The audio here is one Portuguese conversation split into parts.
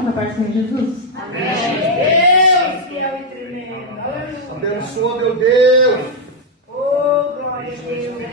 Na paz do Senhor Jesus. Amém. Deus, fiel e tremendo. Abençoa, meu Deus. Oh, glória a Deus.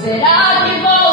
Será que vou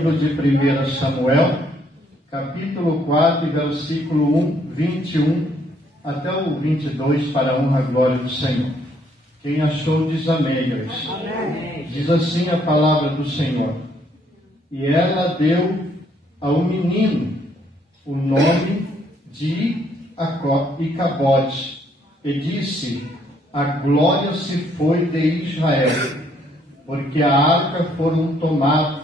livro de 1 Samuel, capítulo 4, versículo 21 até o 22, para a honra e glória do Senhor. Quem achou diz amém, igreja. Amém. Diz assim a palavra do Senhor. E ela deu ao menino o nome de Icabote, e disse: a glória se foi de Israel, porque a arca foram tomados,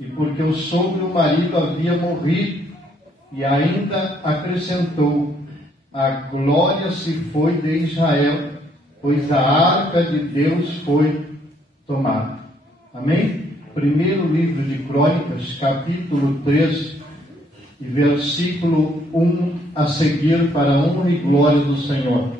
e porque o sogro marido havia morrido. E ainda acrescentou: a glória se foi de Israel, pois a arca de Deus foi tomada. Amém? Primeiro livro de Crônicas, capítulo 13, e versículo 1 a seguir, para a honra e glória do Senhor.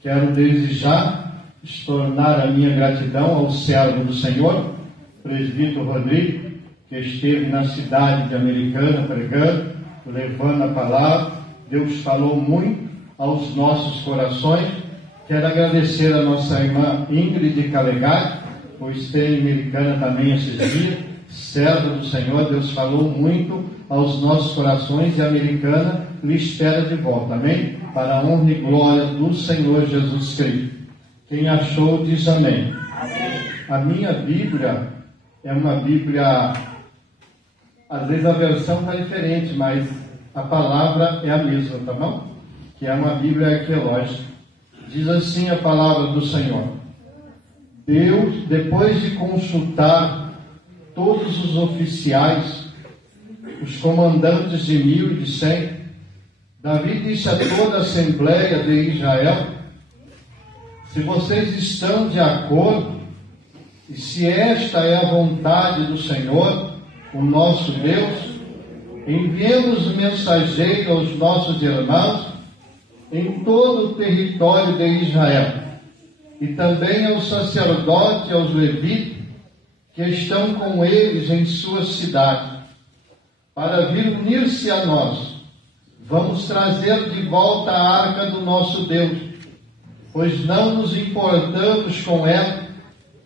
Quero desde já externar a minha gratidão ao servo do Senhor, presbítero Rodrigo, que esteve na cidade de Americana pregando, levando a palavra. Deus falou muito aos nossos corações. Quero agradecer a nossa irmã Ingrid Calegari, pois tem Americana também esses dias, serva do Senhor. Deus falou muito aos nossos corações, e a Americana lhe espera de volta, amém? Para a honra e glória do Senhor Jesus Cristo. Quem achou diz amém. Amém. A minha Bíblia é uma Bíblia, às vezes a versão está diferente, mas a palavra é a mesma, tá bom? Que é uma Bíblia arqueológica. Diz assim a palavra do Senhor: Deus, depois de consultar todos os oficiais, os comandantes de 1000 e de 100, Davi disse a toda a Assembleia de Israel: se vocês estão de acordo, e se esta é a vontade do Senhor, o nosso Deus, enviemos mensageiro aos nossos irmãos em todo o território de Israel, e também aos sacerdotes e aos levitas que estão com eles em suas cidades, para vir unir-se a nós. Vamos trazer de volta a arca do nosso Deus, pois não nos importamos com ela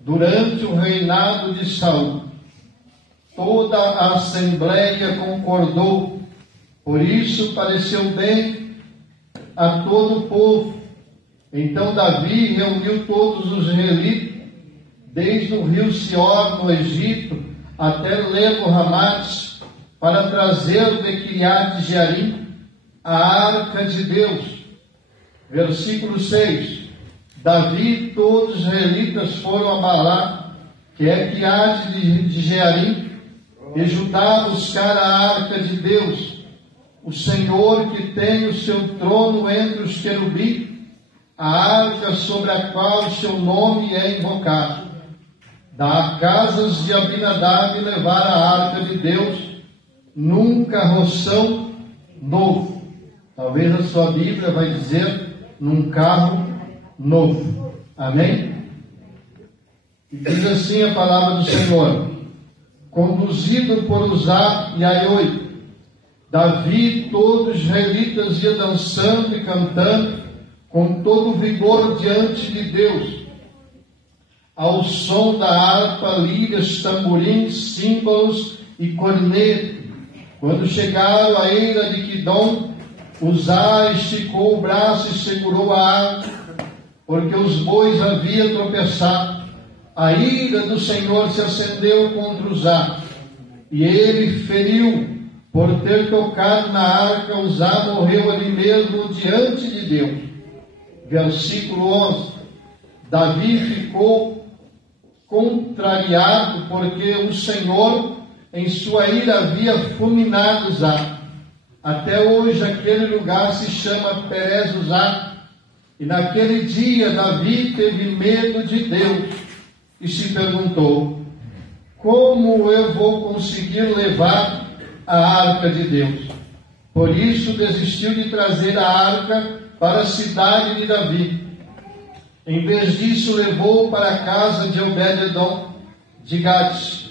durante o reinado de Saul. Toda a Assembleia concordou, por isso pareceu bem a todo o povo. Então Davi reuniu todos os israelitas, desde o rio Sior, no Egito, até Lebo Hamates, para trazer de Kiriat Jearim a arca de Deus. Versículo 6. Davi e todos os israelitas foram a Balá, que é Kiriat de Jearim, e Judá buscar a arca de Deus, o Senhor que tem o seu trono entre os querubins, a arca sobre a qual o seu nome é invocado. Da casas de Abinadab levar a arca de Deus num carroção novo. Talvez a sua Bíblia vai dizer num carro novo. Amém? E diz assim a palavra do Senhor: conduzido por Uzá e Aioi, Davi e todos os israelitas iam dançando e cantando com todo o vigor diante de Deus, ao som da harpa, liras, tamborins, símbolos e corneta. Quando chegaram à eira de Quidom, Uzá esticou o braço e segurou a harpa, porque os bois haviam tropeçado. A ira do Senhor se acendeu contra Uzá, e ele feriu. Por ter tocado na arca, Uzá morreu ali mesmo diante de Deus. Versículo 11. Davi ficou contrariado, porque o Senhor em sua ira havia fulminado Uzá. Até hoje aquele lugar se chama Perez Uzá. E naquele dia Davi teve medo de Deus e se perguntou: como eu vou conseguir levar a arca de Deus? Por isso desistiu de trazer a arca para a cidade de Davi. Em vez disso, levou para a casa de Obed-edom de Gate.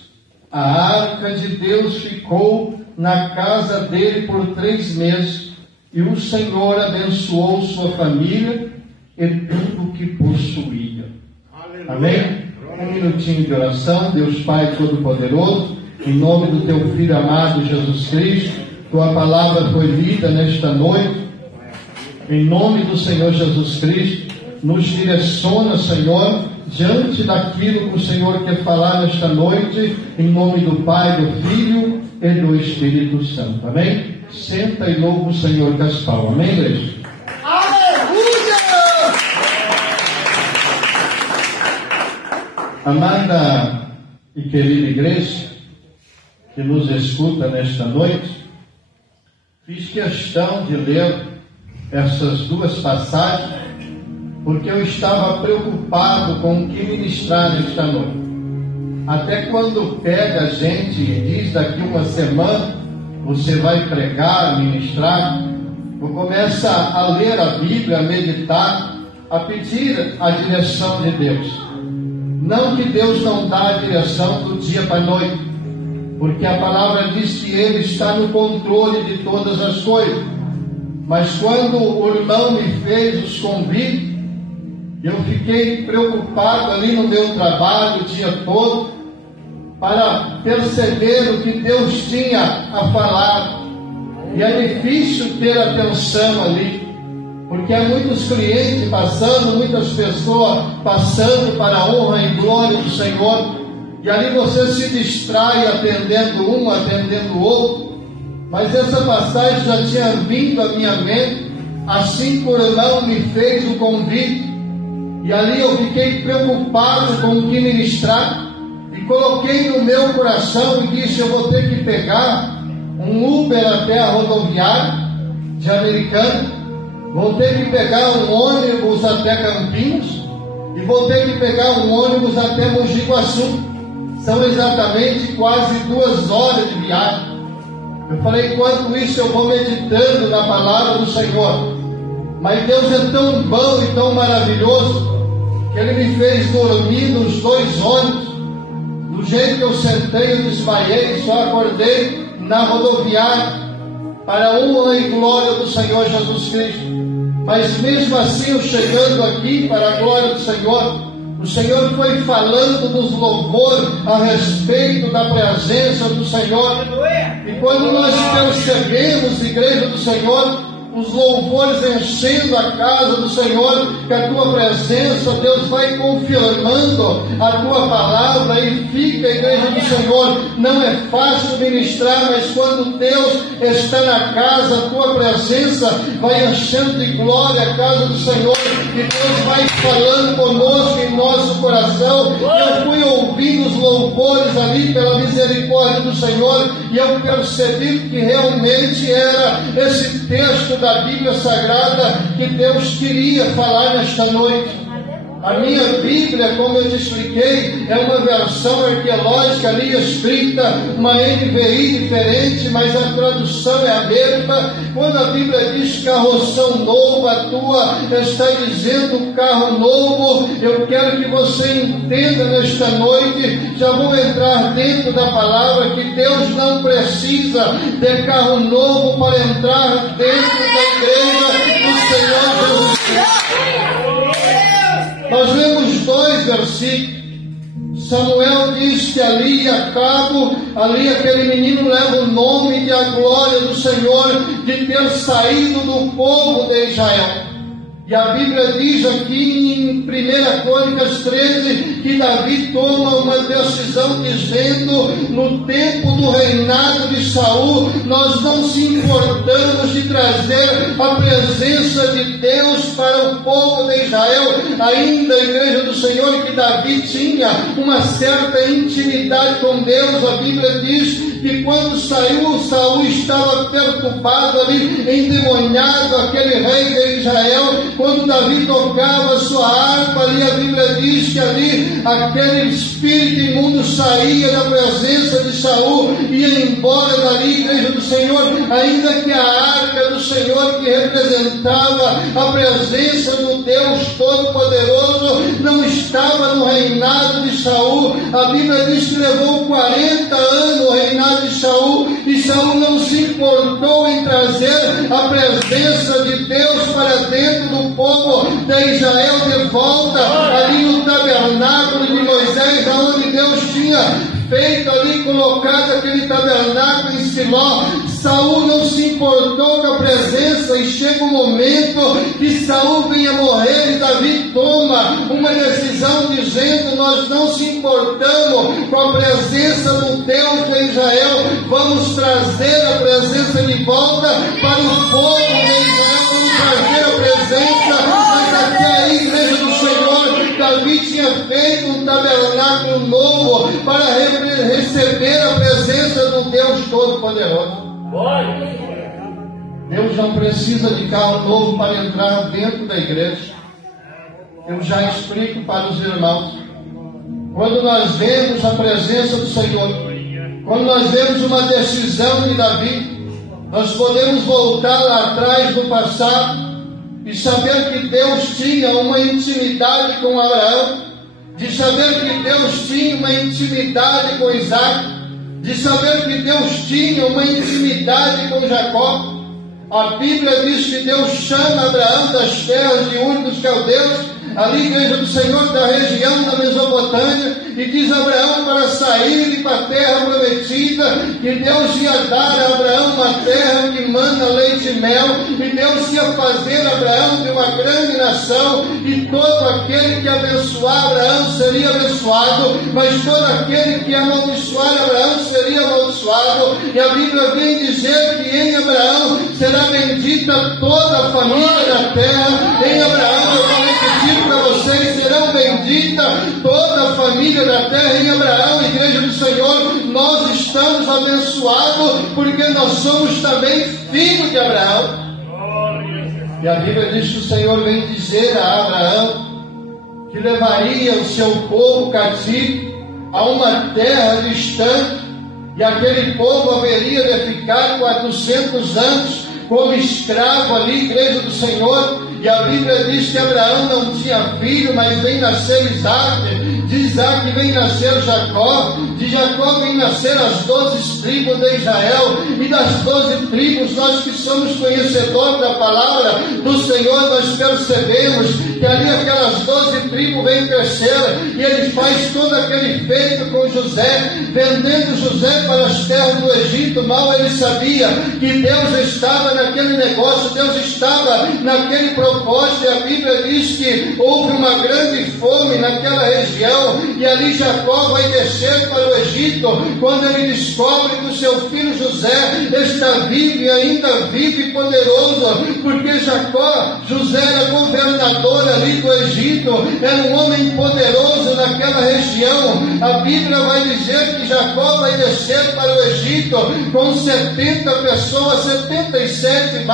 A arca de Deus ficou na casa dele por 3 meses, e o Senhor abençoou sua família e tudo o que possuía. Amém? Um minutinho de oração. Deus Pai Todo-Poderoso, Em nome do teu Filho amado Jesus Cristo, tua palavra foi lida nesta noite. Em nome do Senhor Jesus Cristo, nos direciona, Senhor, diante daquilo que o Senhor quer falar nesta noite, em nome do Pai, do Filho e do Espírito Santo. Amém? Senta e louva o Senhor Gaspar. Amém, igreja? Aleluia! Amada e querida igreja que nos escuta nesta noite, fiz questão de ler essas duas passagens porque eu estava preocupado com o que ministrar nesta noite. Até quando pega a gente e diz daqui uma semana você vai pregar, ministrar, eu começo a ler a Bíblia, a meditar, a pedir a direção de Deus. Não que Deus não dá a direção do dia para a noite, porque a palavra diz que Ele está no controle de todas as coisas. Mas quando o irmão me fez os convites, eu fiquei preocupado ali no meu trabalho o dia todo, para perceber o que Deus tinha a falar. E é difícil ter atenção ali, porque há muitos clientes passando, muitas pessoas passando para a honra e glória do Senhor, e ali você se distrai atendendo um, atendendo o outro. Mas essa passagem já tinha vindo à minha mente, assim que o irmão me fez o convite, e ali eu fiquei preocupado com o que ministrar, e coloquei no meu coração e disse: eu vou ter que pegar um Uber até a rodoviária de Americana, vou ter que pegar um ônibus até Campinas, e vou ter que pegar um ônibus até Mogi Guaçu. São exatamente quase 2 horas de viagem. Eu falei, enquanto isso eu vou meditando na palavra do Senhor. Mas Deus é tão bom e tão maravilhoso, que Ele me fez dormir nos 2 ônibus. Do jeito que eu sentei, eu desmaiei, só acordei na rodoviária, para a honra e glória do Senhor Jesus Cristo. Mas mesmo assim, eu chegando aqui para a glória do Senhor, o Senhor foi falando dos louvores a respeito da presença do Senhor. E quando nós percebemos, igreja do Senhor, os louvores enchendo a casa do Senhor, que a tua presença, Deus vai confirmando a tua palavra, e fica, igreja do Senhor. Não é fácil ministrar, mas quando Deus está na casa, a tua presença vai enchendo de glória a casa do Senhor, e Deus vai falando conosco em nosso coração. Eu fui ouvindo os louvores ali pela misericórdia do Senhor, e eu percebi que realmente era esse texto da Bíblia Sagrada que Deus queria falar nesta noite. A minha Bíblia, como eu te expliquei, é uma versão arqueológica ali escrita, uma NVI diferente, mas a tradução é a mesma. Quando a Bíblia diz carroção novo, a tua está dizendo carro novo. Eu quero que você entenda nesta noite, já vou entrar dentro da palavra, que Deus não precisa de carro novo para entrar dentro da igreja do Senhor Jesus Cristo. Nós vemos 2 versículos. Samuel diz que ali ali aquele menino leva o nome e a glória do Senhor de ter saído do povo de Israel. E a Bíblia diz aqui em 1 Crônicas 13 que Davi toma uma decisão dizendo: no tempo do reinado de Saul, nós não se importamos de trazer a presença de Deus para o povo de Israel. Ainda a igreja do Senhor, que Davi tinha uma certa intimidade com Deus. A Bíblia diz que quando saiu, Saul estava perturbado ali, endemoniado, aquele rei de Israel. Quando Davi tocava sua harpa ali, a Bíblia diz que ali aquele espírito imundo saía da presença de Saul e ia embora dali, igreja do Senhor. Ainda que a arca do Senhor, que representava a presença do Deus Todo-Poderoso, não estava no reinado de Saul. A Bíblia diz que levou 40 anos o reinado de Saul, e Saul não se importou em trazer a presença de Deus para dentro do povo de Israel de volta ali no tabernáculo de Moisés, onde Deus tinha feito ali, colocado aquele tabernáculo em Siló, Saul não se importou com a presença, e chega um momento que Saul vem a morrer e Davi toma uma decisão dizendo: nós não se importamos com a presença do Deus de Israel, vamos trazer a presença de volta para o povo de Israel, vamos trazer a presença. Mas até aí, igreja do Senhor, Davi tinha feito um tabernáculo novo para receber a presença do Deus Todo-Poderoso. Deus não precisa de carro novo para entrar dentro da igreja. Eu já explico para os irmãos. Quando nós vemos a presença do Senhor, quando nós vemos uma decisão de Davi, nós podemos voltar lá atrás no passado e saber que Deus tinha uma intimidade com Abraão, de saber que Deus tinha uma intimidade com Isaac, de saber que Deus tinha uma intimidade com Jacó. A Bíblia diz que Deus chama Abraão das terras de Ur dos Caldeus, ali, igreja do Senhor, da região da Mesopotâmia, e diz a Abraão para sair para a terra prometida, que Deus ia dar a Abraão uma terra que mana leite e mel, e Deus ia fazer Abraão de uma grande nação, e todo aquele que abençoar Abraão seria abençoado, mas todo aquele que amaldiçoar Abraão seria amaldiçoado. E a Bíblia vem dizer que em Abraão será bendita toda a família da terra. Em Abraão, eu vou repetir para vocês, serão benditas toda a família da terra. Em Abraão, igreja do Senhor, nós estamos abençoados porque nós somos também filhos de Abraão. E a Bíblia diz que o Senhor vem dizer a Abraão que levaria o seu povo cativo a uma terra distante, e aquele povo haveria de ficar 400 anos como escravo ali, igreja do Senhor. E a Bíblia diz que Abraão não tinha filho, mas vem nascer Isaac. De Isaac vem nascer Jacó. De Jacó vem nascer as 12 tribos de Israel. E das 12 tribos, nós que somos conhecedores da palavra do Senhor, nós percebemos que ali aquelas 12 tribos vêm crescer. E ele faz todo aquele feito com José, vendendo José para as terras do Egito. Mal ele sabia que Deus estava naquele negócio, Deus estava naquele propósito. E a Bíblia diz que houve uma grande fome naquela região, e ali Jacó vai descer para o Egito, quando ele descobre que o seu filho José está vivo e ainda vivo e poderoso, porque José era governador ali do Egito, era um homem poderoso naquela região. A Bíblia vai dizer que Jacó vai descer para o Egito com 70 pessoas, 77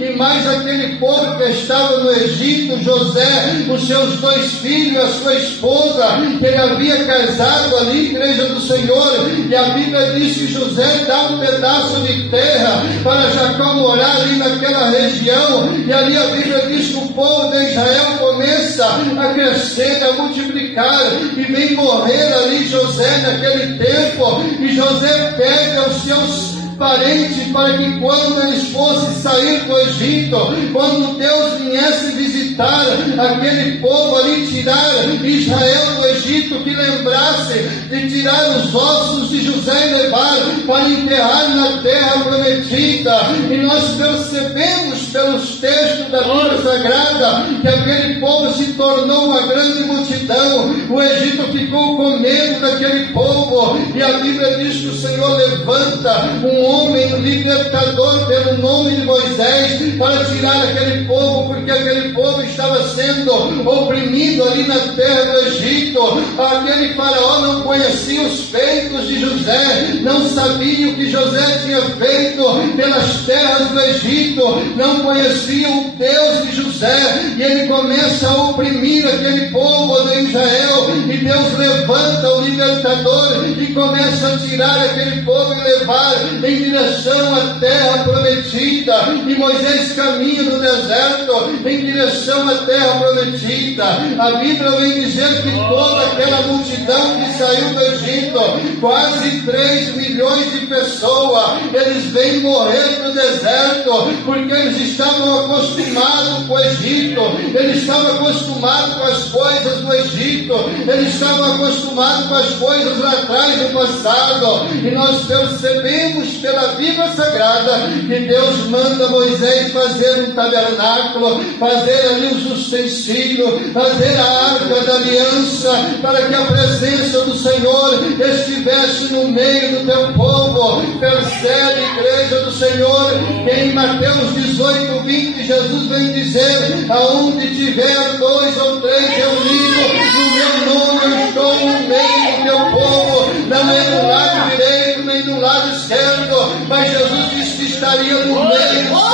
e mais aquele povo que estava no Egito, José, os seus 2 filhos, a sua esposa, que ele havia casado ali, igreja do Senhor. E a Bíblia diz que José dá um pedaço de terra para Jacó morar ali naquela região, e ali a Bíblia diz que o povo de Israel começa a crescer, a multiplicar, e vem morrer ali José naquele tempo. E José pede aos seus parentes para que quando eles fossem sair do Egito, quando Deus viesse visitar aquele povo ali, tirar Israel do Egito, que lembrasse de tirar os ossos de José e levar para enterrar na terra prometida. E nós percebemos pelos textos da Bíblia Sagrada que aquele povo se tornou uma grande multidão. O Egito ficou com medo daquele povo, e a Bíblia diz que o Senhor levanta um homem, um libertador pelo nome de Moisés, para tirar aquele povo, porque aquele povo estava sendo oprimido ali na terra do Egito. Aquele faraó não conhecia os feitos de José, não sabia o que José tinha feito pelas terras do Egito, não conhecia o Deus de José, e ele começa a oprimir aquele povo de Israel, e Deus levanta o libertador e começa a tirar aquele povo e levar em direção à terra prometida. E Moisés caminha no deserto em direção à terra prometida. A Bíblia vem dizer que toda aquela multidão que saiu do Egito, quase 3 milhões de pessoas, eles vêm morrer no deserto, porque eles estavam acostumados com o Egito, eles estavam acostumados com as coisas do Egito, eles estavam acostumados com as coisas lá atrás do passado, e nós percebemos pela Bíblia Sagrada que Deus manda Moisés fazer um tabernáculo, fazer ali os utensílios, fazer a arca da aliança, para que a presença do Senhor estivesse no meio do teu povo. Percebe, igreja do Senhor, que em Mateus 18, 20, Jesus vem dizer: aonde tiver 2 ou 3 reunidos no meu nome, eu estou no meio do teu povo. Não é no lado direito nem no lado esquerdo, mas Jesus disse que estaria no meio do povo.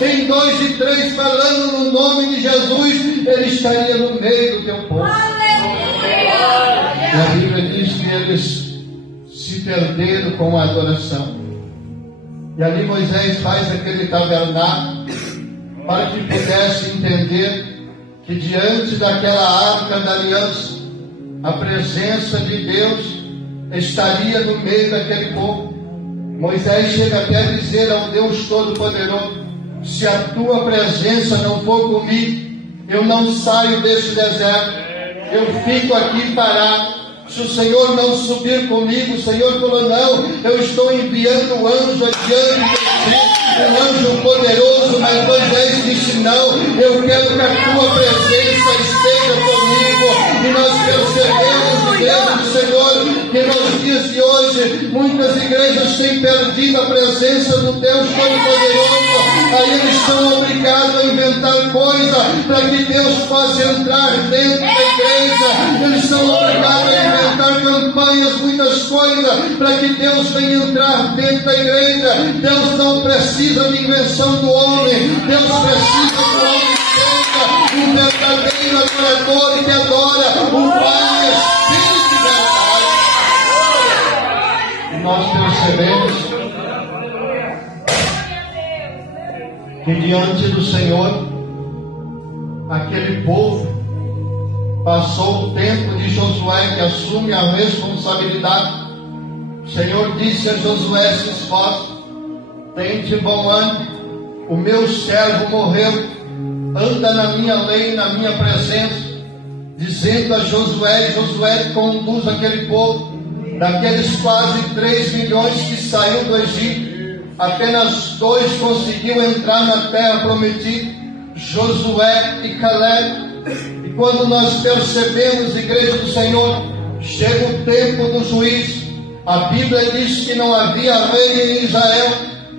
Em 2 e 3, falando no nome de Jesus, Ele estaria no meio do teu povo. E a Bíblia diz que eles se perderam com a adoração. E ali Moisés faz aquele tabernáculo para que pudesse entender que diante daquela arca da aliança, a presença de Deus estaria no meio daquele povo. Moisés chega até a dizer ao Deus Todo-Poderoso: se a tua presença não for comigo, eu não saio desse deserto, eu fico aqui parado. Se o Senhor não subir comigo, o Senhor falou: não, eu estou enviando o anjo adiante de ti, um anjo poderoso. Mas Moisés disse: não, eu quero que a tua presença esteja comigo. E nós percebemos, igreja do Senhor, que nos dias de hoje muitas igrejas têm perdido a presença do Deus Todo-Poderoso. Aí eles são obrigados a inventar coisa para que Deus possa entrar dentro da igreja. Eles são obrigados a inventar campanhas, muitas coisas para que Deus venha entrar dentro da igreja. Deus não precisa de invenção do homem, Deus precisa do homem que seja um verdadeiro adorador que adora o Pai Espírito de verdade. E nós percebemos que diante do Senhor, aquele povo passou o tempo de Josué, que assume a responsabilidade. O Senhor disse a Josué: se esforce, tente bom ânimo, o meu servo morreu, anda na minha lei, na minha presença. Dizendo a Josué, Josué conduz aquele povo, daqueles quase 3 milhões que saiu do Egito, apenas 2 conseguiram entrar na terra prometida, Josué e Caleb. E quando nós percebemos, igreja do Senhor, chega o tempo do juízo. A Bíblia diz que não havia rei em Israel,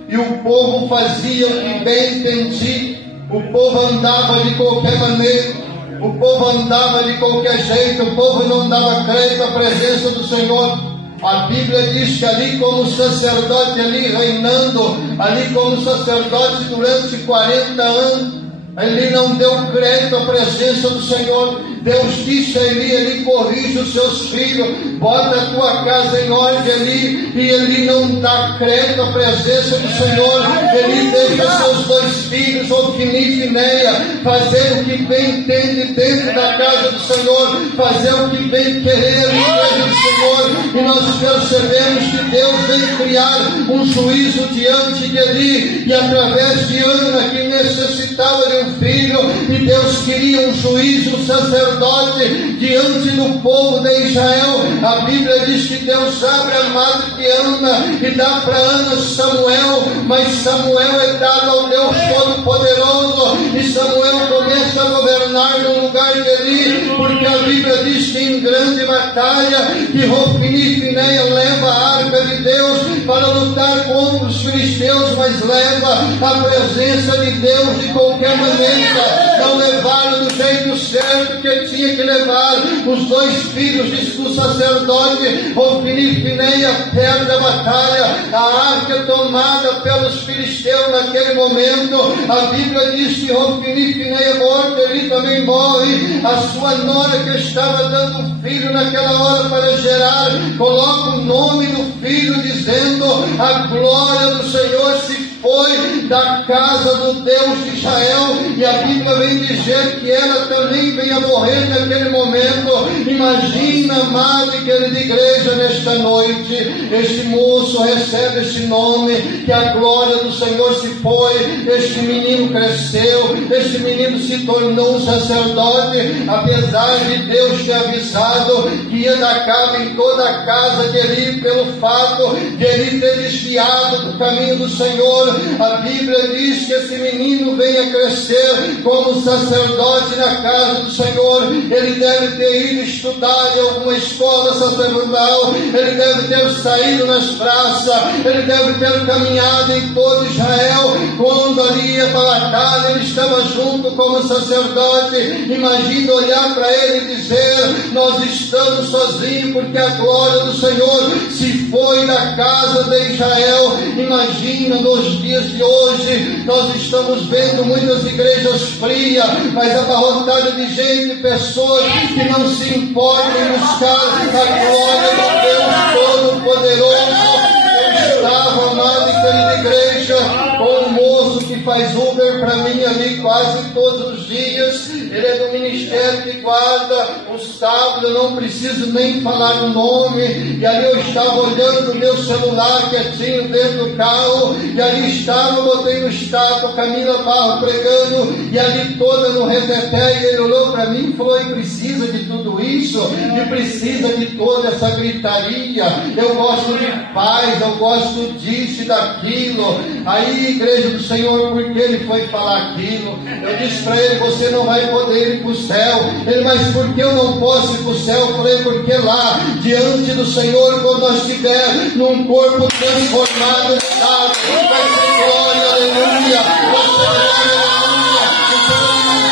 e o povo fazia o que bem entendia. O povo andava de qualquer maneira, o povo andava de qualquer jeito, o povo não dava crédito à presença do Senhor. A Bíblia diz que ali como sacerdote, ali reinando, ali como sacerdote durante 40 anos, ele não deu crédito à presença do Senhor. Deus disse a Eli: corrige os seus filhos, bota a tua casa em ordem ali. E ele não dá crédito à presença do Senhor. Ele deixa seus 2 filhos, Ofni e Finéia, fazer o que bem entende dentro da casa do Senhor, fazer o que bem querer ali dentro do Senhor. E nós percebemos que Deus veio criar um juízo diante de Eli, e através de Ana, que necessitava de um filho, e Deus queria um juízo, um sacerdote diante do povo de Israel. A Bíblia diz que Deus abre a madre de Ana e dá para Ana Samuel, mas Samuel é dado ao Deus Todo-Poderoso, e Samuel começa a governar no lugar de Eli, porque a Bíblia diz que em grande batalha, que Ofni e Finéia leva a arca de Deus para lutar contra os filisteus, mas leva a presença de Deus de qualquer maneira. Não levaram do jeito certo que tinha que levar. Os 2 filhos do sacerdote, Ofni e Finéia, perdem a batalha. A arca é tomada pelos filisteus naquele momento. A Bíblia diz que Ofni e Finéia morre, ele também morre. A sua nora, que estava dando filho naquela hora para gerar, coloca o nome do filho, dizendo: a glória do Senhor se foi da casa do Deus de Israel, e a Bíblia vem dizer que ela também veio morrer naquele momento. Imagina, amada e querida igreja, nesta noite, este moço recebe esse nome, que a glória do Senhor se foi, este menino cresceu, este menino se tornou um sacerdote, apesar de Deus ter avisado que ia dar cabo em toda a casa de Eli, pelo fato de Eli ter desviado do caminho do Senhor. A Bíblia diz que esse menino venha crescer como sacerdote na casa do Senhor. Ele deve ter ido estudar em alguma escola sacerdotal, ele deve ter saído nas praças, ele deve ter caminhado em todo Israel. Quando ali ia para a batalha, ele estava junto como sacerdote. Imagina olhar para ele e dizer: nós estamos sozinhos porque a glória do Senhor se foi da casa de Israel. Imagina, nos dias de hoje, nós estamos vendo muitas igrejas frias, mas abarrotadas de gente, pessoas que não se importam em buscar a glória do Deus Todo-Poderoso. Eu estava, amada e querida igreja, com um moço que faz Uber para mim ali quase todos os dias. Ele é do ministério que guarda o sábado, eu não preciso nem falar o nome. E ali eu estava olhando o meu celular quietinho dentro do carro, e ali estava, botei no status, Camila Barro pregando, e ali toda no reteté, e ele olhou para mim e falou: e precisa de tudo isso? E precisa de toda essa gritaria? Eu gosto de paz, eu gosto disso e daquilo. Aí, igreja do Senhor, por que ele foi falar aquilo? Eu disse para ele: você não vai poder ir para o céu. Ele: mas por que eu não posso ir para o céu? Eu falei: porque lá, diante do Senhor, quando nós estivermos num corpo transformado, vai ser glória, aleluia, aleluia.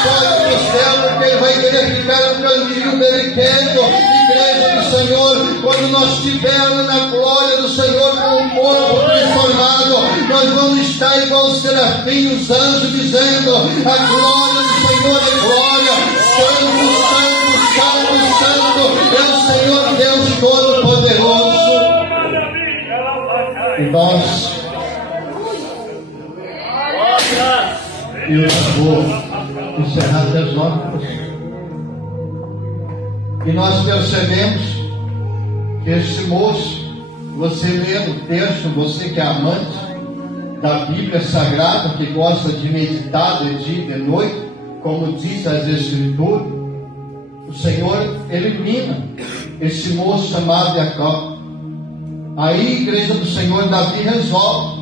Pode ir para o céu, porque ele vai querer ficar no cantinho dele quieto. Igreja do Senhor, quando nós estivermos na glória do Senhor com um corpo transformado, nós vamos estar igual os serafins, os anjos, dizendo: a glória do Senhor é glória, santo, santo, santo, santo é o Senhor Deus Todo-Poderoso. E nós, eu vou encerrar até as 9. E nós percebemos que este moço, você lê no texto, você que é amante da Bíblia Sagrada, que gosta de meditar de dia e de noite, como diz as Escrituras, o Senhor elimina esse moço chamado Jacó. Aí, igreja do Senhor, Davi resolve.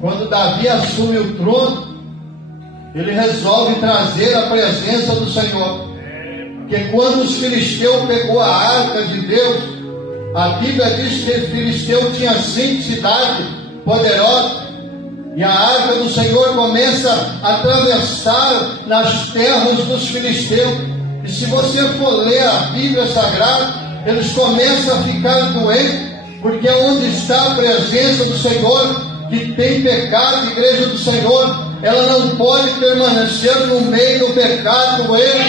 Quando Davi assume o trono, ele resolve trazer a presença do Senhor. Porque quando os filisteus pegou a arca de Deus, a Bíblia diz que o filisteu tinha 5 cidades poderosas, e a arca do Senhor começa a atravessar nas terras dos filisteus. E se você for ler a Bíblia Sagrada, eles começam a ficar doentes, porque onde está a presença do Senhor, que tem pecado, igreja do Senhor, ela não pode permanecer no meio do pecado com ele.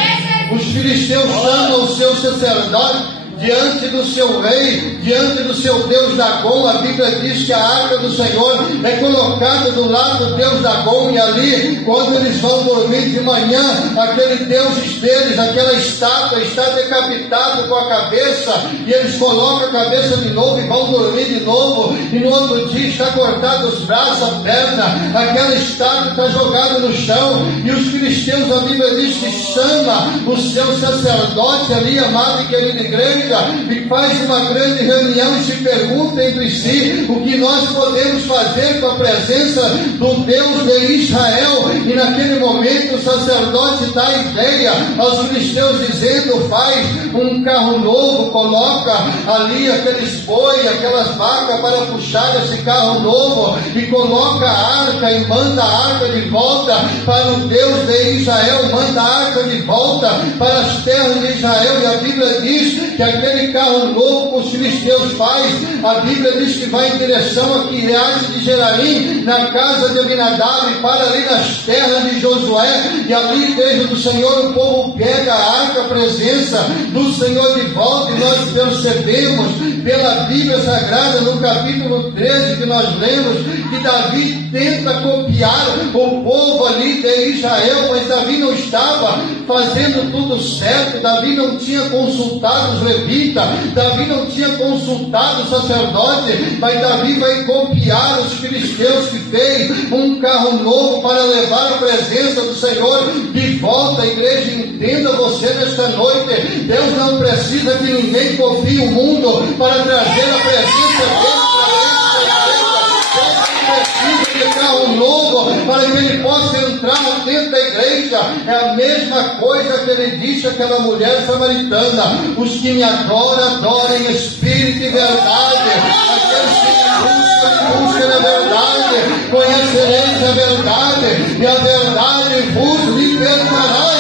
Os filisteus chamam o seu sacerdote diante do seu rei, diante do seu Deus Dagom. A Bíblia diz que a arca do Senhor é colocada do lado do Deus Dagom, e ali, quando eles vão dormir de manhã, aquele Deus deles, aquela estátua, está decapitado com a cabeça, e eles colocam a cabeça de novo e vão dormir de novo, e no outro dia está cortado os braços, a perna, aquela estátua está jogada no chão, e os filisteus, a Bíblia diz que chama o seu sacerdote ali, amada e querida igreja, e faz uma grande reunião e se pergunta entre si o que nós podemos fazer com a presença do Deus de Israel. E naquele momento o sacerdote dá a ideia aos filisteus, dizendo: faz um carro novo, coloca ali aqueles boi, aquelas vacas para puxar esse carro novo, e coloca a arca e manda a arca de volta para o Deus de Israel, manda a arca de volta para as terras de Israel. E a Bíblia diz que aquele carro novo que os filisteus faz, a Bíblia diz que vai em direção a Quiriate de Jeraim, na casa de Abinadab, e para ali nas terras de Josué. E ali, igreja do Senhor, o povo pega a arca a presença do Senhor de volta. E nós percebemos pela Bíblia Sagrada, no capítulo 13 que nós lemos, que Davi tenta copiar o povo ali de Israel, mas Davi não estava fazendo tudo certo. Davi não tinha consultado os levitas, Davi não tinha consultado o sacerdote, mas Davi vai copiar os filisteus, que fez um carro novo para levar a presença do Senhor de volta. Igreja, entenda você nesta noite, Deus não precisa que ninguém copie o mundo para trazer a presença dele para dentro da igreja. Deus precisa de carro novo para que ele possa entrar dentro da igreja. É a mesma coisa que ele disse àquela mulher samaritana: os que me adoram, adoram em espírito e verdade. Aqueles que me buscam na verdade, conhecereis a verdade, e a verdade vos libertará.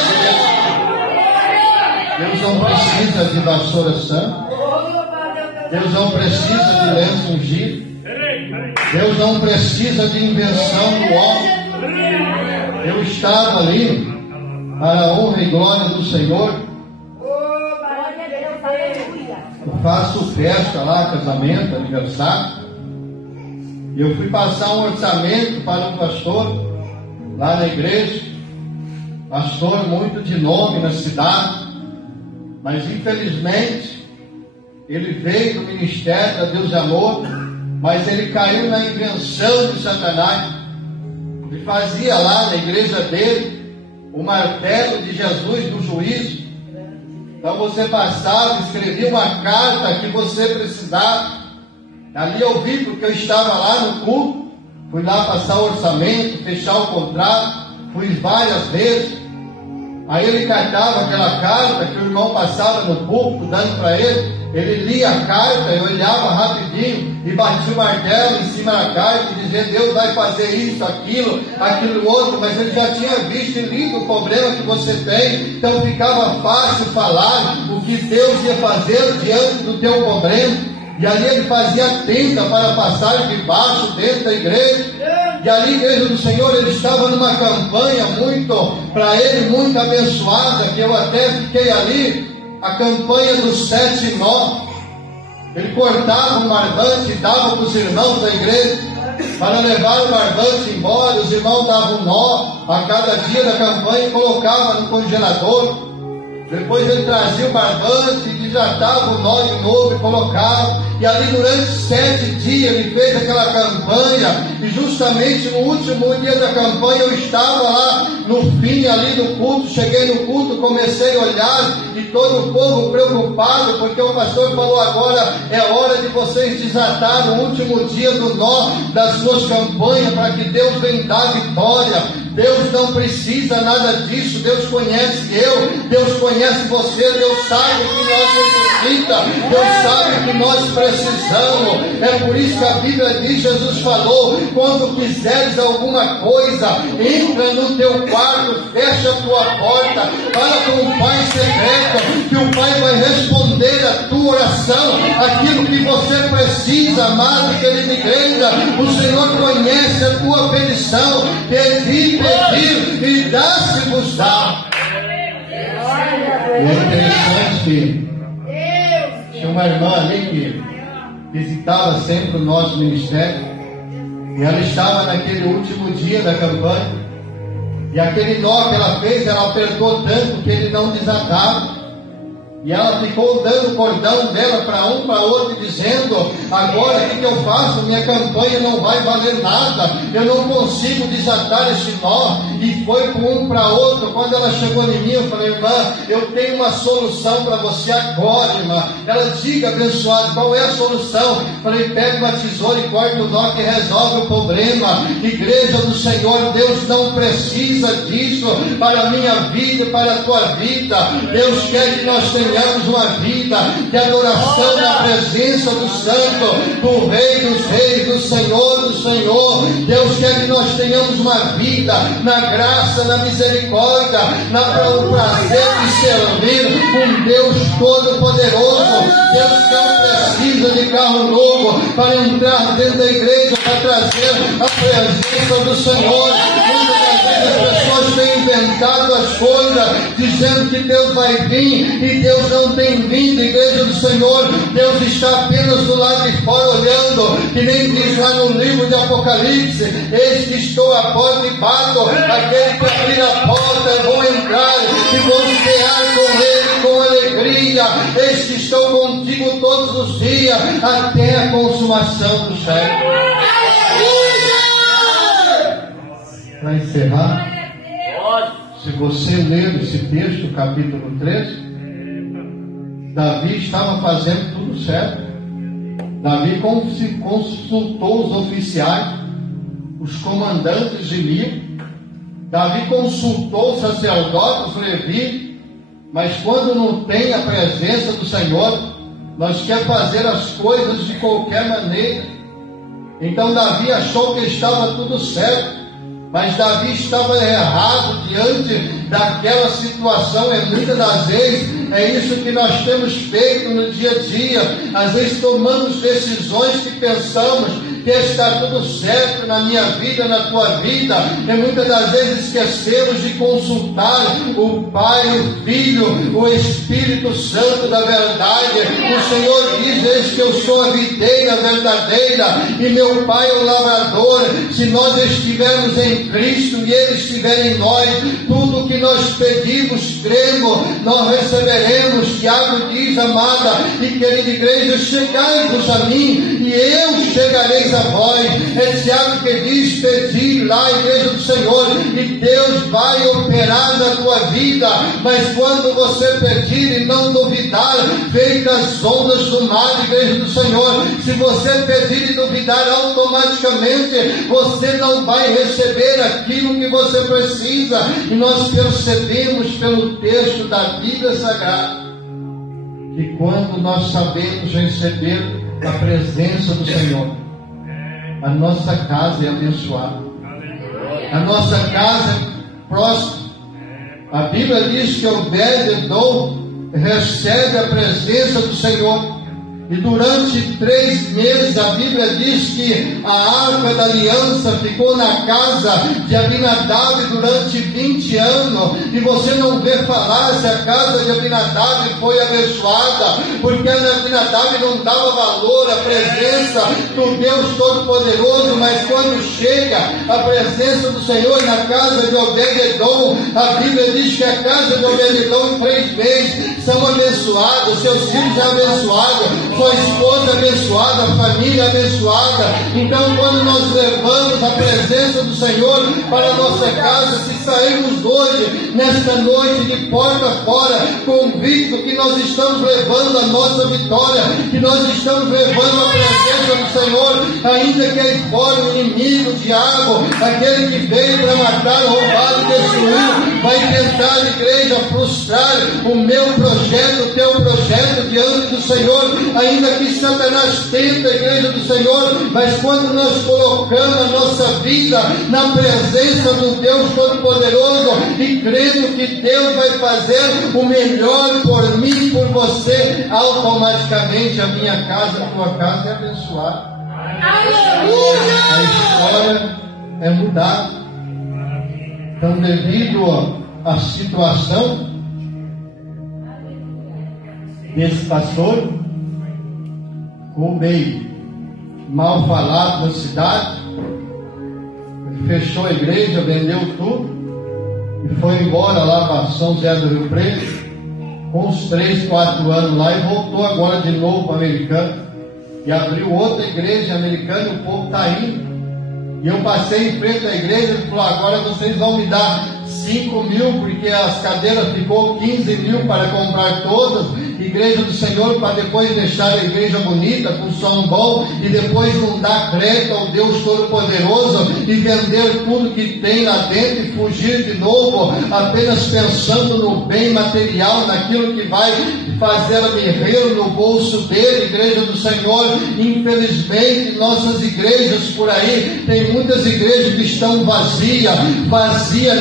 Deus não precisa de vassoura santa, Deus não precisa de lenço ungido, Deus não precisa de invenção do homem. Eu estava ali para a honra e glória do Senhor. Eu faço festa lá, casamento, aniversário, e eu fui passar um orçamento para um pastor lá na igreja, pastor muito de nome na cidade, mas infelizmente ele veio do ministério da Deus de Amor, mas ele caiu na invenção de Satanás. Ele fazia lá na igreja dele o martelo de Jesus do juízo. Então você passava, escrevia uma carta que você precisava. Ali eu vi, porque eu estava lá no culto, fui lá passar o orçamento, fechar o contrato, fui várias vezes. Aí ele catava aquela carta que o irmão passava no púlpito, dando para ele. Ele lia a carta, eu olhava rapidinho e batia o martelo em cima da carta e dizia: Deus vai fazer isso, aquilo outro. Mas ele já tinha visto e lido o problema que você tem, então ficava fácil falar o que Deus ia fazer diante do teu problema. E ali ele fazia tenda para passar debaixo dentro da igreja. E ali, igreja do Senhor, ele estava numa campanha para ele, muito abençoada, que eu até fiquei ali, a campanha dos 7 nós. Ele cortava o barbante e dava para os irmãos da igreja, para levar o barbante embora. Os irmãos davam um nó a cada dia da campanha e colocavam no congelador. Depois ele trazia o barbante e desatava o nó de novo e colocava. E ali durante 7 dias ele fez aquela campanha. E justamente no último dia da campanha eu estava lá no fim ali do culto. Cheguei no culto, comecei a olhar e todo o povo preocupado, porque o pastor falou: agora é hora de vocês desatar no último dia do nó das suas campanhas, para que Deus venha dar vitória. Deus não precisa nada disso. Deus conhece Deus conhece você, Deus sabe o que nós necessitamos, Deus sabe o que nós precisamos. É por isso que a Bíblia diz, Jesus falou: quando quiseres alguma coisa, entra no teu quarto, fecha a tua porta, fala com o Pai secreto, que o Pai vai responder a tua oração, aquilo que você precisa. Amado, querida igreja, o Senhor conhece a tua petição. Pedir e dá-se-vos-á. E é interessante que tinha uma irmã ali que visitava sempre o nosso ministério, e ela estava naquele último dia da campanha, e aquele nó que ela fez, ela apertou tanto que ele não desatava. E ela ficou dando o cordão dela para um, para outro, dizendo: agora o que eu faço? Minha campanha não vai valer nada, eu não consigo desatar esse nó. E foi para um, para outro. Quando ela chegou em mim, eu falei: irmã, eu tenho uma solução para você agora, irmã. Ela: diga, abençoado, qual é a solução? Eu falei: pega uma tesoura e corta o nó que resolve o problema. Igreja do Senhor, Deus não precisa disso para a minha vida e para a tua vida. Deus quer que nós tenhamos uma vida de adoração na presença do Santo, do Rei dos Reis, do Senhor. Deus quer que nós tenhamos uma vida na graça, na misericórdia, no prazer de servir um Deus todo-poderoso. Deus não precisa de carro novo para entrar dentro da igreja, para trazer a presença do Senhor. Muitas das vezes as pessoas têm inventado as coisas, dizendo que Deus vai vir, e Deus não tem vindo. Igreja do Senhor, Deus está apenas do lado de fora olhando, que nem diz lá no livro de Apocalipse: eis que estou à porta e bato, aquele que abrir a porta eu vou entrar e vou cear com ele com alegria. Eis que estou contigo todos os dias até a consumação do século. Para encerrar, se você ler esse texto, capítulo 13, Davi estava fazendo tudo certo. Davi consultou os oficiais, os comandantes de Levi. Davi consultou os sacerdotes, Levi. Mas quando não tem a presença do Senhor, nós queremos fazer as coisas de qualquer maneira. Então Davi achou que estava tudo certo, mas Davi estava errado diante daquela situação. E muitas das vezes é isso que nós temos feito no dia a dia. Às vezes tomamos decisões que pensamos que está tudo certo na minha vida, na tua vida, e muitas das vezes esquecemos de consultar o Pai, o Filho, o Espírito Santo da verdade. O Senhor diz: eis que eu sou a videira verdadeira e meu Pai é o lavrador. Se nós estivermos em Cristo e Ele estiver em nós, tudo o que nós pedimos, cremos, nós receberemos. Tiago diz: amada e querida igreja, chegai-vos a mim e eu chegarei a vós. É Tiago que diz: pedir lá, igreja do Senhor, e Deus vai operar na tua vida. Mas quando você pedir e não duvidar, feita as ondas do mar, igreja do Senhor, se você pedir e duvidar, automaticamente você não vai receber aquilo que você precisa. E nós percebemos pelo texto da Bíblia Sagrada que quando nós sabemos receber a presença do Senhor, a nossa casa é abençoada, a nossa casa é próspera. A Bíblia diz que Obed-Edom recebe a presença do Senhor, e durante 3 meses a Bíblia diz que a arca da aliança ficou na casa de Abinadab durante 20 anos, e você não vê falar se a casa de Abinadab foi abençoada, porque Abinadab não dava valor à presença do Deus Todo-Poderoso. Mas quando chega a presença do Senhor na casa de Obed-Edom, a Bíblia diz que a casa de Obed-Edom em 3 meses são abençoados, seus filhos são abençoados, sua esposa abençoada, a família abençoada. Então, quando nós levamos a presença do Senhor para a nossa casa, se sairmos hoje, nesta noite, de porta fora, convicto que nós estamos levando a nossa vitória, que nós estamos levando a presença do Senhor, ainda que aí fora o inimigo, o diabo, aquele que veio para matar, roubar e destruir, vai tentar, igreja, frustrar o meu projeto, o teu projeto diante do Senhor. Ainda que Satanás tenta a igreja do Senhor, mas quando nós colocamos a nossa vida na presença do Deus Todo-Poderoso e crendo que Deus vai fazer o melhor por mim, por você, automaticamente a minha casa, a tua casa é abençoada. Aleluia! A história é mudada. Então, devido à situação desse pastor, ficou meio mal falado na cidade, fechou a igreja, vendeu tudo e foi embora lá para São José do Rio Preto, com uns 3, 4 anos lá, e voltou agora de novo para Americana e abriu outra igreja americana. O povo está indo, e eu passei em frente à igreja e falou: agora vocês vão me dar 5 mil, porque as cadeiras ficou 15 mil para comprar todas, igreja do Senhor, para depois deixar a igreja bonita, com som bom, e depois não dar crédito ao Deus Todo-Poderoso e vender tudo que tem lá dentro e fugir de novo, apenas pensando no bem material, naquilo que vai fazer a guerreiro no bolso dele. Igreja do Senhor, infelizmente nossas igrejas por aí, tem muitas igrejas que estão vazias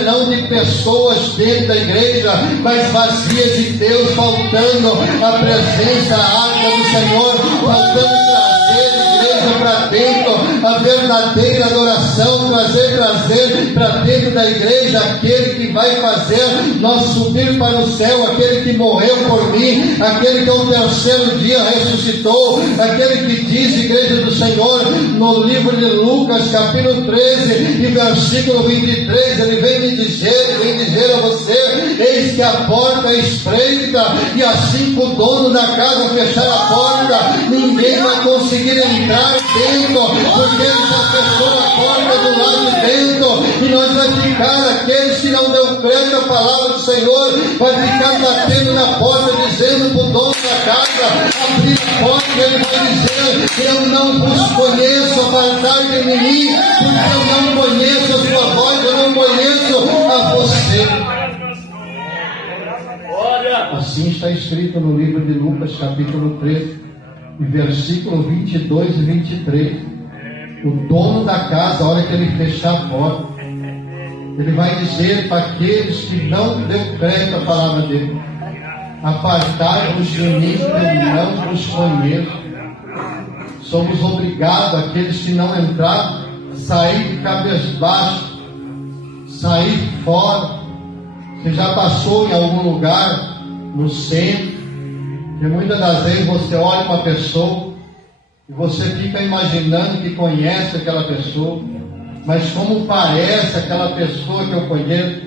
não de pessoas dentro da igreja, mas vazias de Deus, faltando a presença, a arca do Senhor, faltando trazer a igreja igreja para dentro, a verdadeira adoração, trazer para dentro da igreja aquele que vai fazer nós subir para o céu, aquele que morreu por mim, aquele que ao terceiro dia ressuscitou, aquele que diz, igreja do Senhor, no livro de Lucas, capítulo 13 e versículo 23, ele vem dizer a você: eis que a porta é estreita, e assim que o dono da casa fechar a porta, ninguém vai conseguir entrar dentro, porque ele já fechou a porta do lado de dentro, e nós vai ficar, aqueles que não dão crédito à palavra do Senhor, vai ficar batendo na porta, dizendo para o dono da casa abrir a porta, e ele vai dizer: eu não vos conheço, apartai de mim, porque eu não conheço a sua voz, eu não conheço a você. Assim está escrito no livro de Lucas, capítulo 13, versículo 22 e 23. O dono da casa, a hora que ele fechar a porta, ele vai dizer para aqueles que não deu crédito à palavra dele: apartai-vos de mim, que eu não vos conheço. Somos obrigados, aqueles que não entraram, a sair de cabisbaixo, sair fora. Você já passou em algum lugar, no centro, que muitas das vezes você olha uma pessoa e você fica imaginando que conhece aquela pessoa, mas como parece aquela pessoa que eu conheço,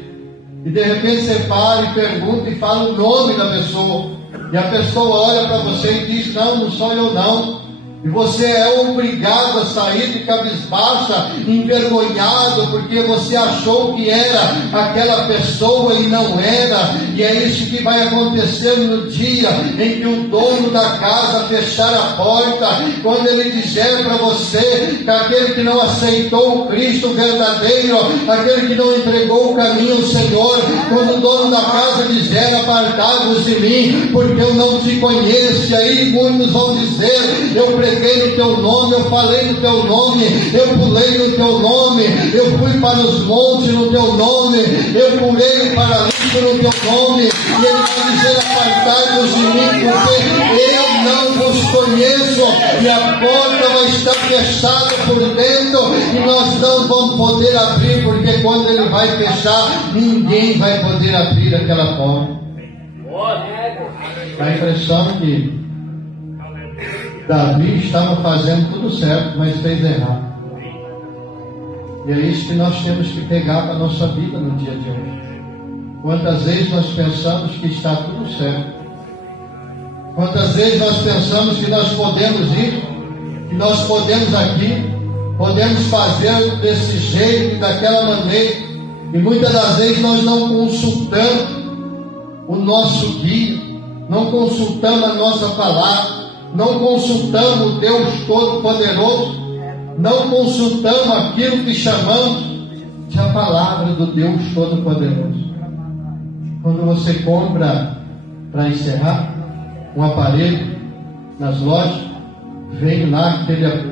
e de repente você para e pergunta e fala o nome da pessoa, e a pessoa olha para você e diz: não sou eu não. E você é obrigado a sair de cabisbaixa, envergonhado, porque você achou que era aquela pessoa e não era. E é isso que vai acontecer no dia em que o dono da casa fechar a porta, quando ele dizer para você que aquele que não aceitou o Cristo verdadeiro, aquele que não entregou o caminho ao Senhor, quando o dono da casa dizer: apartai-vos de mim, porque eu não te conheço. E aí muitos vão dizer: eu preguei no teu nome, eu falei no teu nome, eu pulei no teu nome, eu fui para os montes no teu nome, eu pulei o paralítico no teu nome. E ele vai dizer: apartai-vos de mim, porque eu não vos conheço. E a porta vai estar fechada por dentro, e nós não vamos poder abrir, porque quando ele vai fechar, ninguém vai poder abrir aquela porta. Dá a impressão que Davi estava fazendo tudo certo, mas fez errado. E é isso que nós temos que pegar para a nossa vida no dia de hoje. Quantas vezes nós pensamos que está tudo certo? Quantas vezes nós pensamos que nós podemos ir, que nós podemos aqui, podemos fazer desse jeito, daquela maneira, e muitas das vezes nós não consultamos o nosso guia, não consultamos a nossa palavra, não consultamos o Deus Todo-Poderoso, não consultamos aquilo que chamamos de a palavra do Deus Todo-Poderoso. Quando você compra, para encerrar, um aparelho nas lojas, vem lá aquele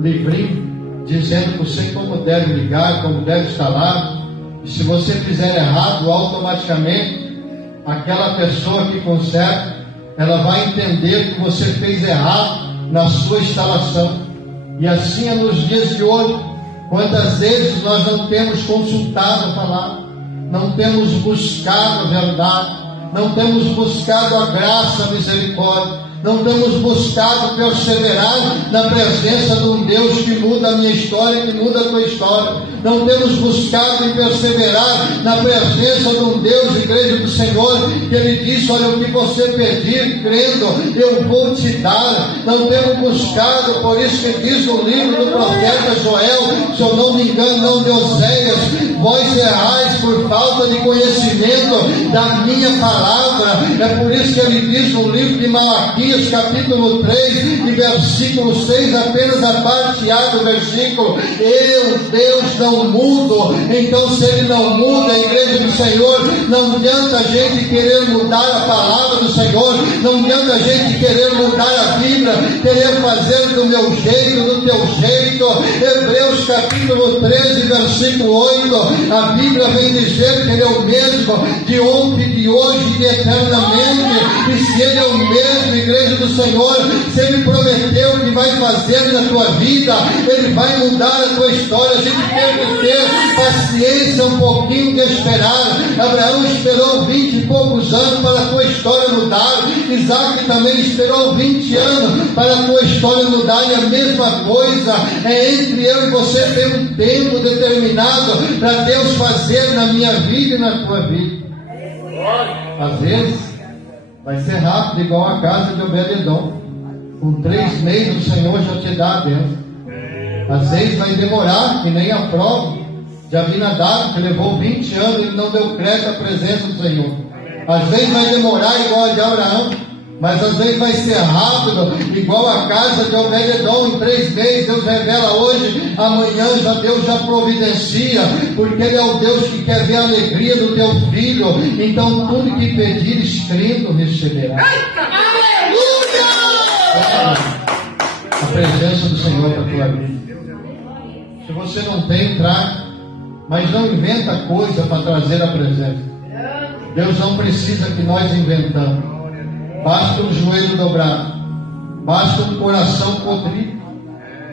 livrinho dizendo para você como deve ligar, como deve instalar, e se você fizer errado, automaticamente aquela pessoa que conserta, ela vai entender que você fez errado na sua instalação. E assim é nos dias de hoje. Quantas vezes nós não temos consultado a palavra, não temos buscado a verdade, não temos buscado a graça, a misericórdia, não temos buscado perseverar na presença de um Deus que muda a minha história, que muda a tua história. Não temos buscado e perseverar na presença de um Deus, igreja do Senhor, que Ele disse: olha, o que você pedir, crendo, eu vou te dar. Não temos buscado, por isso que diz no livro do profeta Joel, se eu não me engano, não de Oséias: vós errais por falta de conhecimento da minha palavra. É por isso que ele diz no livro de Malaquias, capítulo 3, e versículo 6, apenas a parte A do versículo: eu, Deus, não mudo. Então, se Ele não muda, a igreja do Senhor, não adianta a gente querer mudar a palavra do Senhor, não adianta a gente querer mudar a Bíblia, querer fazer do meu jeito, do teu jeito. Hebreus capítulo 13, versículo 8, a Bíblia vem dizer que Ele é o mesmo de ontem, de hoje, de eternamente. E se Ele é o mesmo, igreja do Senhor, se Ele prometeu que vai fazer na tua vida, Ele vai mudar a tua história. A gente tem que ter paciência um pouquinho de esperar. Abraão esperou 20 e poucos anos para a tua história mudar. Isaac também esperou 20 anos para a tua história mudar. E a mesma coisa é entre eu e você. Tem um tempo determinado para Deus fazer na minha vida e na tua vida. Às vezes vai ser rápido, igual a casa de Obed-edom. Com 3 meses o Senhor já te dá a bênção. Às vezes vai demorar, que nem a prova de Abinadab, que levou 20 anos e ele não deu crédito à presença do Senhor. Às vezes vai demorar igual a de Abraão, mas às vezes vai ser rápido, igual a casa de Obed-edom. Em 3 meses Deus revela hoje, amanhã Deus já providencia, porque Ele é o Deus que quer ver a alegria do teu filho. Então tudo que pedires crendo receberá. A presença do Senhor para a tua vida. Se você não tem, traz, mas não inventa coisa para trazer a presença. Deus não precisa que nós inventamos. Basta um joelho dobrado, basta um coração contrito,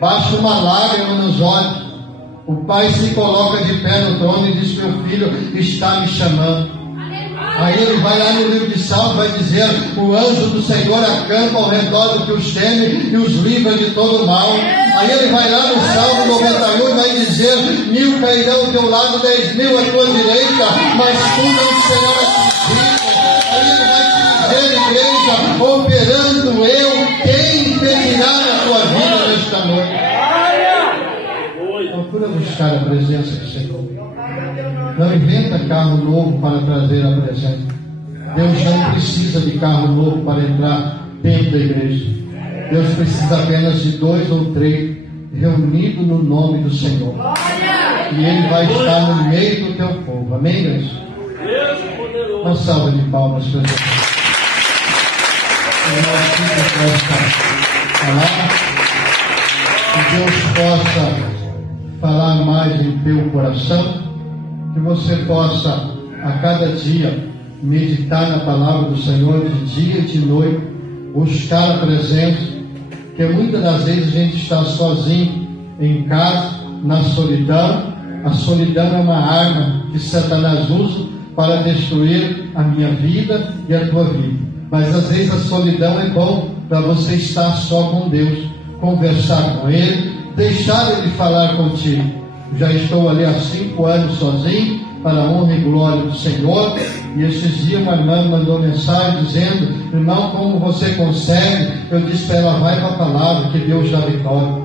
basta uma lágrima nos olhos. O Pai se coloca de pé no trono e diz: meu filho está me chamando. Aí ele vai lá no livro de Salmos, vai dizer: o anjo do Senhor acampa ao redor do que os teme e os livra de todo mal. Aí ele vai lá no Salmo 91 e vai dizer: 1000 cairão ao teu lado, 10.000 à tua direita, mas tu não serás atingido. Aí ele vai te dizer, igreja, operando eu, quem impedirá na tua vida nesta noite? Procura buscar a presença do Senhor. Não inventa carro novo para trazer a presença. Deus não precisa de carro novo para entrar dentro da igreja. Deus precisa apenas de 2 ou 3 reunidos no nome do Senhor. E Ele vai estar no meio do teu povo. Amém, igreja? Uma salva de palmas para Deus. Que Deus possa falar mais em teu coração. Que você possa a cada dia meditar na palavra do Senhor de dia e de noite, buscar a presença, porque muitas das vezes a gente está sozinho em casa, na solidão. A solidão é uma arma que Satanás usa para destruir a minha vida e a tua vida. Mas às vezes a solidão é bom para você estar só com Deus, conversar com Ele, deixar Ele falar contigo. Já estou ali há 5 anos sozinho, para a honra e glória do Senhor. E esses dias uma irmã mandou mensagem dizendo: irmão, como você consegue? Eu disse para ela: vai para a palavra, que Deus dá vitória.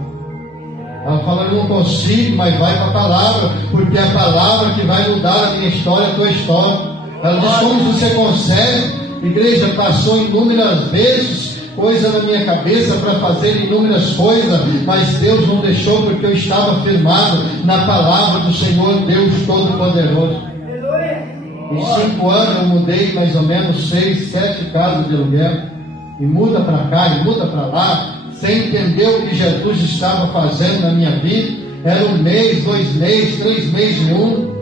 Ela fala: eu não consigo, mas vai para a palavra, porque é a palavra que vai mudar a minha história, a tua história. Ela disse: como você consegue? Igreja, passou inúmeras vezes coisa na minha cabeça para fazer inúmeras coisas, mas Deus não deixou, porque eu estava firmado na palavra do Senhor Deus Todo-Poderoso. Em 5 anos eu mudei mais ou menos 6, 7 casas de aluguel, e muda para cá e muda para lá, sem entender o que Jesus estava fazendo na minha vida. Era 1 mês, 2 meses, 3 meses em um.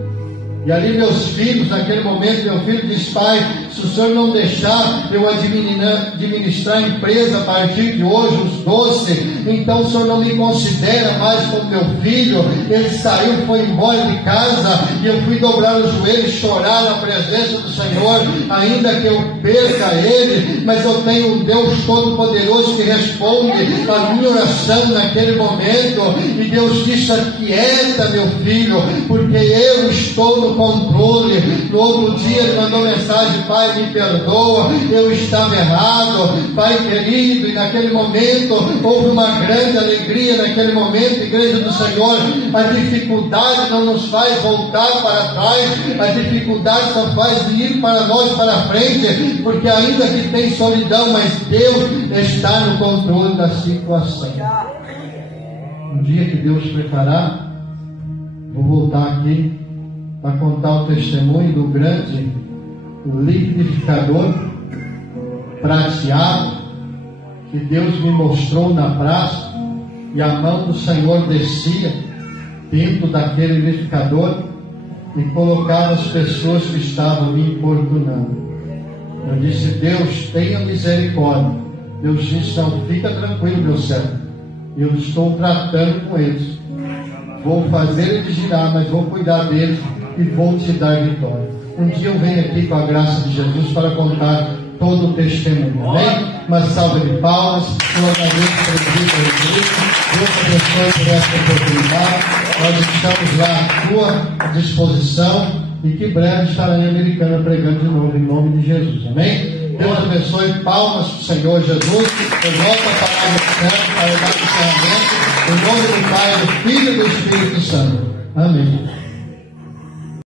E ali meus filhos, naquele momento, meu filho disse: pai, se o senhor não deixar eu administrar a empresa a partir de hoje, os doces, então o senhor não me considera mais como meu filho. Ele saiu, foi embora de casa, e eu fui dobrar os joelhos, chorar na presença do Senhor, ainda que eu perca ele, mas eu tenho um Deus Todo-Poderoso que responde a minha oração naquele momento. E Deus disse: aquieta, meu filho, porque eu estou no controle. No outro dia ele mandou mensagem: pai, me perdoa, eu estava errado, pai querido. E naquele momento houve uma grande alegria. Naquele momento, igreja do Senhor, a dificuldade não nos faz voltar para trás, a dificuldade só faz ir para nós para frente, porque ainda que tem solidão, mas Deus está no controle da situação. Um dia que Deus preparar, vou voltar aqui para contar o testemunho do grande liquidificador prateado que Deus me mostrou na praça, e a mão do Senhor descia dentro daquele liquidificador e colocava as pessoas que estavam me importunando. Eu disse: Deus, tenha misericórdia. Deus disse: não, fica tranquilo, meu servo, Eu estou tratando com eles. Vou fazer eles girar, mas vou cuidar deles e vou te dar vitória. Um dia eu venho aqui com a graça de Jesus para contar todo o testemunho. Amém? Uma salva de palmas. Eu agradeço pelo Cristo. Deus abençoe por essa oportunidade. Nós estamos lá à tua disposição e que breve estará em Americana pregando de novo em nome de Jesus. Amém? Deus abençoe. Palmas para o Senhor Jesus. Eu volto a palavra certa para dar o encerramento. Em nome do Pai, do Filho e do Espírito Santo. Amém.